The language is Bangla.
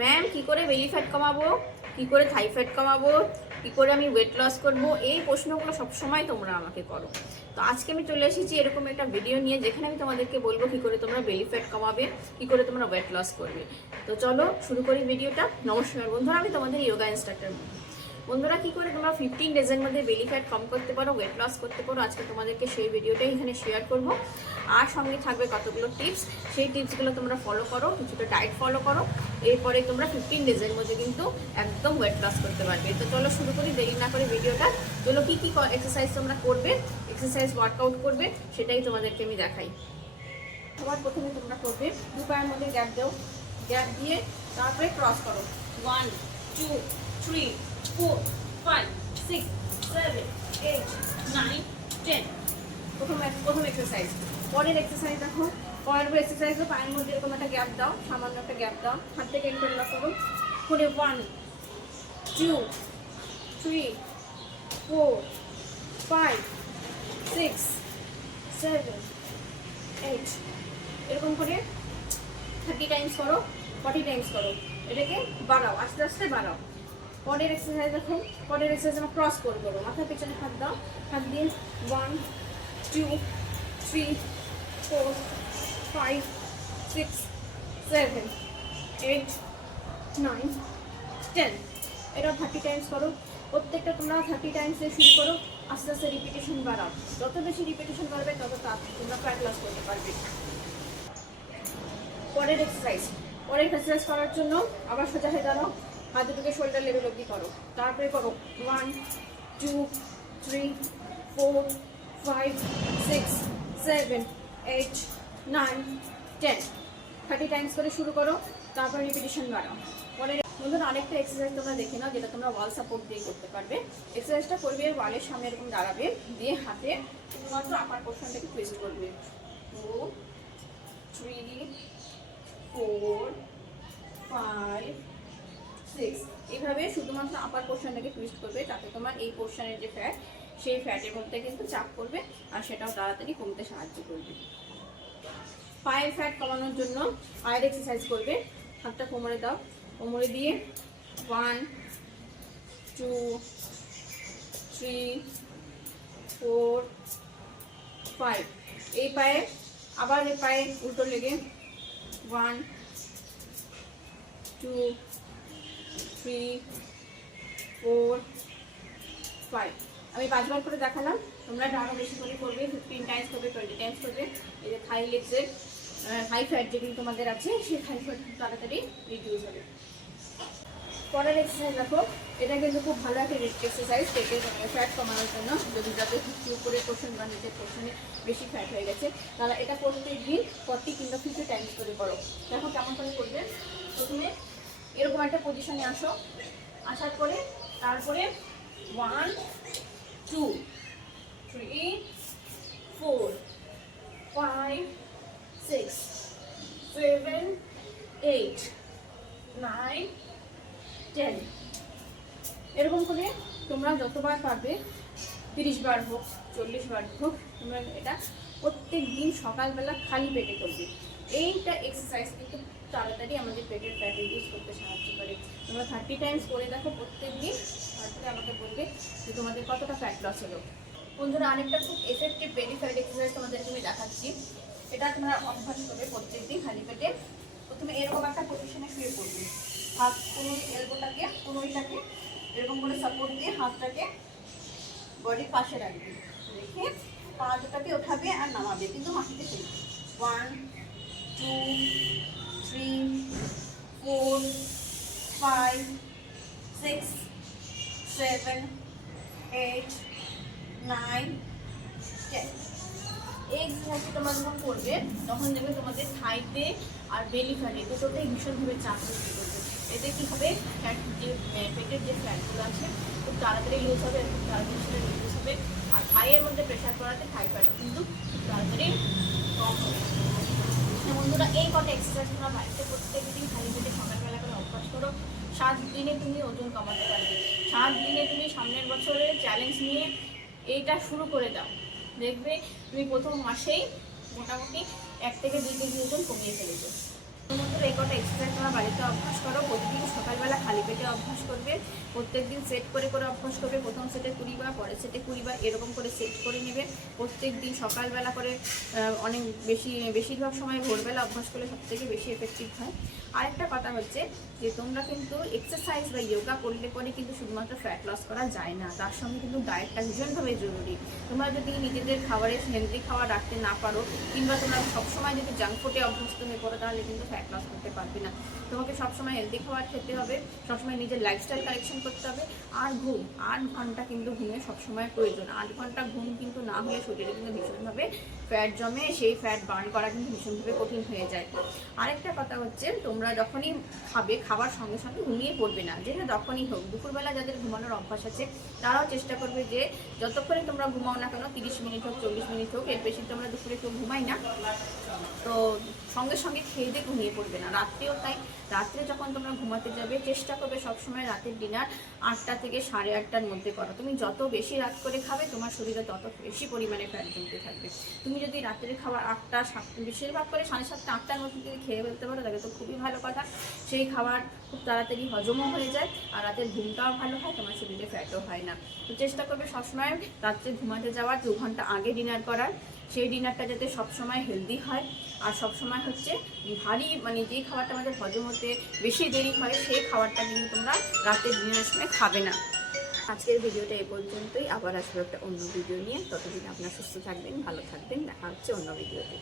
ম্যাম কী করে বেলি ফ্যাট কমাবো, কী করে থাই ফ্যাট কমাবো, কী করে আমি ওয়েট লস করবো, এই প্রশ্নগুলো সবসময় তোমরা আমাকে করো। তো আজকে আমি চলে এসেছি এরকম একটা ভিডিও নিয়ে, যেখানে আমি তোমাদেরকে বলবো কী করে তোমরা বেলি ফ্যাট কমাবে, কী করে তোমরা ওয়েট লস করবে। তো চলো শুরু করি ভিডিওটা। নমস্কার বন্ধুরা, আমি তোমাদের যোগা ইনস্ট্রাক্টর। বন্ধুরা, কী করে তোমরা 15 ডেজের মধ্যে বেলি ফ্যাট কম করতে পারো, ওয়েট লস করতে পারো, আজকে তোমাদেরকে সেই ভিডিওটাই এখানে শেয়ার করব। আর সঙ্গে থাকবে কতগুলো টিপস, সেই টিপসগুলো তোমরা ফলো করো, কিছুটা ডায়েট ফলো করো, এরপরে তোমরা 15 ডেজের মধ্যে কিন্তু একদম ওয়েট লস করতে পারবে। তো চলো শুরু করি, দেরি না করে ভিডিওটা। চলো কী কী এক্সারসাইজ তোমরা করবে, এক্সারসাইজ ওয়ার্কআউট করবে, সেটাই তোমাদেরকে আমি দেখাই। সবার প্রথমে তোমরা করবে দু পায়ের মধ্যে গ্যাপ দাও, গ্যাপ দিয়ে তারপরে ক্রস করো। 1 2 3 4 5 6 7 8 9 10। প্রথম এক্সারসাইজ। পরের এক্সারসাইজ দেখো, পরের এক্সারসাইজও পায়ের মধ্যে এরকম একটা গ্যাপ দাও, সামান্য একটা গ্যাপ দাও, হাত থেকে ইন্টারলক করো করে 1 2 3 4 5 6 7 8 এরকম করে 30 টাইমস করো, 40 টাইমস করো। এটাকে বাড়াও, আস্তে আস্তে বাড়াও। পরের এক্সারসাইজ দেখো, পরের এক্সারসাইজ আমরা ক্রস করবো, মাথার পেছনে হাত দাও, হাত দিয়ে 1 2 3 4 5 6 7 8 9 10। এটা 30 টাইমস করো। প্রত্যেকটা তোমরা 30 টাইমসে শুরু করো, আস্তে আস্তে রিপিটেশন বাড়াও। যত বেশি রিপিটেশন বাড়বে তত তোমরা ফ্যাট লস করতে পারবে। পরের এক্সারসাইজ করার জন্য আবার সোজা হয়ে দাঁড়াও, হাত দুটোকে শোল্ডার লেভেল অবধি করো, তারপরে করো 1 2 3 4 5 6 7 8 9 10। 30 টাইমস করে শুরু করো, তারপর রিপিটেশন বাড়াও। পরের বন্ধুরা আরেকটা এক্সারসাইজ তোমরা দেখে নাও, যেটা তোমরা ওয়াল সাপোর্ট দিয়ে করতে পারবে। এক্সারসাইজটা করবে ওয়ালের সামনে এরকম দাঁড়াবে, দিয়ে হাতে শুধুমাত্র আপার পোর্শনটাকে টুইস্ট করবে। 2 3 4 5 6 এইভাবে শুধুমাত্র আপার পোর্শনটাকে টুইস্ট করবে, তাতে তোমার এই পোর্শনের যে ফ্যাট, সেই ফ্যাটের মধ্যে কিন্তু চাপ করবে, আর সেটাও তাড়াতাড়ি কমতে সাহায্য করবে। পায়ের ফ্যাট কমানোর জন্য পায়ের এক্সারসাইজ করবে। হাতটা কোমরে দাও, কোমরে দিয়ে 1 2 3 4 5। এই পায়ে আবার এই পায়ে উল্টো লেগে 1 2 3 4 5। আমি 5 বার করে দেখালাম, তোমরা আরও বেশি করে করবে, 15 টাইমস করবে, 20 টাইমস করবে। এই যে থাই লেগসের হাই ফ্যাট যেগুলো তোমাদের আছে, সেই হাই ফ্যাট তাড়াতাড়ি রিডিউস হবে। পরের এক্সারসাইজ দেখো, এটা কিন্তু খুব ভালো একটা এক্সারসাইজ পেটের ফ্যাট কমানোর জন্য। যদি যাদের উপরের পোর্শন বা নিচের পোর্শনে বেশি ফ্যাট হয়ে গেছে, তারা এটা প্রত্যেকদিন 40 কিংবা 50 টাইমস করে করো। দেখো কেমন করে করবে। প্রথমে এরকম একটা পজিশনে আসো, আসার পরে তারপরে 1 2 3 4 5 6 7 8 9 10। এরকম করে তোমরা যতবার পারবে, 30 বার হোক 40 বার হোক, তোমরা এটা প্রত্যেক দিন সকালবেলা খালি পেটে করবে। এইটা এক্সারসাইজ কিন্তু তাড়াতাড়ি আমাদের পেটের ফ্যাট রিডিউস করতে সাহায্য করে। তোমরা 30 টাইমস করে দেখো প্রত্যেক দিন, তারপরে আমাকে বলবে যে তোমাদের কতটা ফ্যাট লস হলো। বন্ধুরা আরেকটা খুব এফেক্টিভ বেলি ফ্যাট এক্সারসাইজ তোমাদেরকে আমি দেখাচ্ছি। এটা তোমরা অভ্যাস করবে প্রত্যেক দিন খালি পেটে। প্রথমে এরকম একটা পজিশনে শুয়ে পড়বে, হাত এলবোটাকে কোনোইটাকে এরকম করে সাপোর্ট দিয়ে হাতটাকে বডির পাশে রাখবে, রেখে পা দুটাকে ওঠাবে আর নামাবে, কিন্তু মাটিতে ফেলবে। 1 2 3 4 5 6 7 8 9 10। এই এক্সারসাইজটা তোমরা যখন করবে, তখন দেখবে তোমাদের থাইতে আর বেলি ফ্যাটে দুটোতেই ভীষণভাবে চাপ সৃষ্টি করবে। এতে কী হবে, ফ্যাট যে পেটের যে ফ্যাটগুলো আছে খুব তাড়াতাড়ি লুজ হবে, খুব তাড়াতাড়ি সেটা রিডিউস হবে। আর থাইয়ের মধ্যে প্রেশার করাতে থাই ফ্যাটও কিন্তু খুব তাড়াতাড়ি কম হবে। বন্ধুরা এই কটা এক্সারসাইজ তোমরা বাড়িতে প্রত্যেক দিন খালি পেটে সকালবেলা করে অভ্যাস করো। 7 দিনে তুমি ওজন কমাতে পারবে। 7 দিনে তুমি সামনের বছরের চ্যালেঞ্জ নিয়ে এইটা শুরু করে দাও, দেখবে তুমি প্রথম মাসেই মোটামুটি 1 থেকে 2 কেজি ওজন কমিয়ে ফেলেছো। এই কটা এক্সারসাইজ তোমরা বাড়িতে অভ্যাস করো। প্রতিদিন সকালবেলা খালি পেটে অভ্যাস করবে, প্রত্যেকদিন সেট করে করে অভ্যাস করবে। প্রথম সেটে 20 বার, পরের সেটে 20 বার, এরকম করে সেট করে নেবে প্রত্যেক দিন সকালবেলা করে। অনেক বেশিরভাগ সময় ভোরবেলা অভ্যাস করলে সবথেকে বেশি এফেক্টিভ হয়। আরেকটা কথা হচ্ছে যে তোমরা কিন্তু এক্সারসাইজ বা যোগা করলে পরে কিন্তু শুধুমাত্র ফ্যাট লস করা যায় না, তার সঙ্গে কিন্তু ডায়েটটা ভীষণভাবে জরুরি। তোমরা যদি নিজেদের খাবারে হেলদি খাবার রাখতে না পারো, কিংবা তোমরা সবসময় যদি জাঙ্ক ফুডে অভ্যস্ত হয়ে পড়ো, তাহলে কিন্তু ফ্যাট লস করতে পারবে না। তোমাকে সবসময় হেলদি খাবার খেতে হবে, সবসময় নিজের লাইফস্টাইল কারেকশন করতে হবে। আর ঘুম, 8 ঘন্টা কিন্তু ঘুমের সবসময় প্রয়োজন। 8 ঘন্টা ঘুম কিন্তু না হলে শরীরে কিন্তু ভীষণভাবে ফ্যাট জমে, সেই ফ্যাট বার্ন করা কিন্তু ভীষণভাবে কঠিন হয়ে যায়। আরেকটা কথা হচ্ছে, তোমরা যখনই খাবে, খাবার সঙ্গে সঙ্গে ঘুমিয়ে পড়বে না, যেটা যখনই হোক। দুপুরবেলা যাদের ঘুমানোর অভ্যাস আছে তারাও চেষ্টা করবে যে যতক্ষণে তোমরা ঘুমাও না কেন, 30 মিনিট হোক, 40 মিনিট হোক, এর বেশি তোমরা দুপুরে কেউ ঘুমাই না, তো সঙ্গে সঙ্গে খেয়ে দিয়ে ঘুমিয়ে পড়বে না। রাত্রেও তাই, রাত্রে যখন তোমরা ঘুমাতে যাবে চেষ্টা করবে সবসময় রাতের ডিনার 8টা থেকে 8:30টার মধ্যে করো। তুমি যত বেশি রাত করে খাবে, তোমার শরীরে তত বেশি পরিমাণে ফ্যাট জমতে থাকবে। তুমি যদি রাত্রের খাবার 8টা, বেশিরভাগ করে 7:30, 8টার মধ্যে যদি খেয়ে ফেলতে পারো, তাহলে তো খুবই ভালো কথা। সেই খাবার খুব তাড়াতাড়ি হজমও হয়ে যায়, আর রাতের ঘুমটাও ভালো হয়, তোমার শরীরে ফ্যাটও হয় না। তো চেষ্টা করবে সবসময় রাত্রে ঘুমাতে যাওয়ার 2 ঘন্টা আগে ডিনার করার। সেই ডিনারটা যাতে সবসময় হেলদি হয়, আর সবসময় হচ্ছে ভারী, মানে যেই খাবারটা আমাদের হজম হতে বেশি দেরি হয়, সেই খাবারটা কিন্তু তোমরা রাতে ডিনারের সময় খাবে না। আজকের ভিডিওটা এই পর্যন্তই, আবার আসবো একটা অন্য ভিডিও নিয়ে। ততদিন আপনারা সুস্থ থাকবেন, ভালো থাকবেন, দেখা হচ্ছে অন্য ভিডিওতে।